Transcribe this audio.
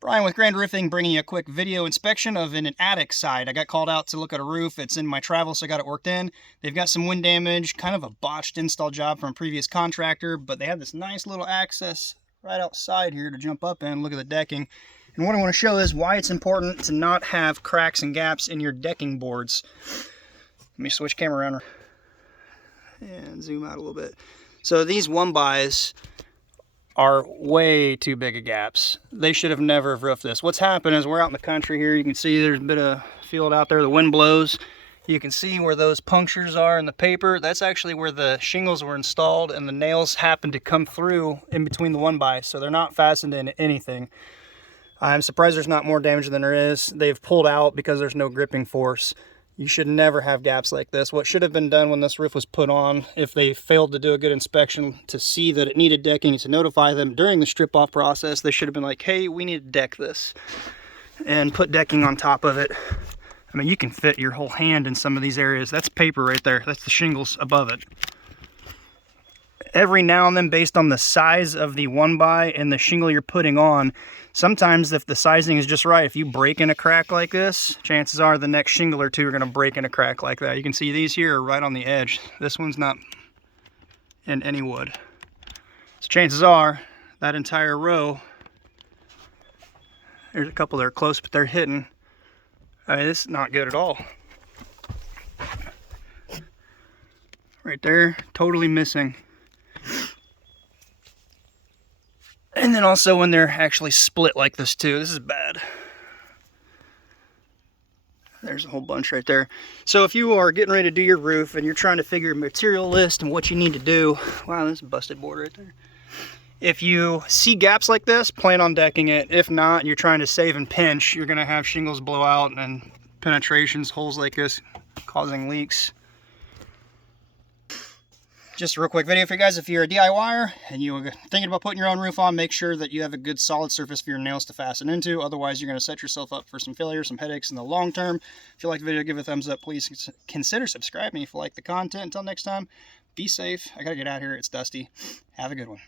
Brian with Grand Roofing, bringing you a quick video inspection of an attic side. I got called out to look at a roof. It's in my travel, so I got it worked in. They've got some wind damage, kind of a botched install job from a previous contractor, but they have this nice little access right outside here to jump up in. Look at the decking. And what I want to show is why it's important to not have cracks and gaps in your decking boards. Let me switch camera around and zoom out a little bit. So these 1x are way too big of gaps. They should have never have roofed this. What's happened is we're out in the country here. You can see there's a bit of field out there. The wind blows. You can see where those punctures are in the paper. That's actually where the shingles were installed, and the nails happen to come through in between the 1x, so they're not fastened into anything. I'm surprised there's not more damage than there is. They've pulled out because there's no gripping force. You should never have gaps like this. What should have been done when this roof was put on, if they failed to do a good inspection to see that it needed decking, to notify them during the strip off process, they should have been like, hey, we need to deck this, and put decking on top of it. I mean, you can fit your whole hand in some of these areas. That's paper right there. That's the shingles above it. Every now and then, based on the size of the 1x and the shingle you're putting on, sometimes if the sizing is just right, if you break in a crack like this, chances are the next shingle or two are going to break in a crack like that. You can see these here are right on the edge. This one's not in any wood. So chances are that entire row, there's a couple that are close, but they're hitting. I mean, this is not good at all. Right there, totally missing. And then also when they're actually split like this too, this is bad. There's a whole bunch right there. So if you are getting ready to do your roof and you're trying to figure a material list and what you need to do, wow, this is a busted board right there. If you see gaps like this, plan on decking it. If not, and you're trying to save and pinch, you're gonna have shingles blow out and penetrations, holes like this, causing leaks. Just a real quick video for you guys. If you're a DIYer and you're thinking about putting your own roof on, make sure that you have a good solid surface for your nails to fasten into. Otherwise, you're going to set yourself up for some failure, some headaches in the long term. If you like the video, give it a thumbs up. Please consider subscribing if you like the content. Until next time, be safe. I got to get out of here. It's dusty. Have a good one.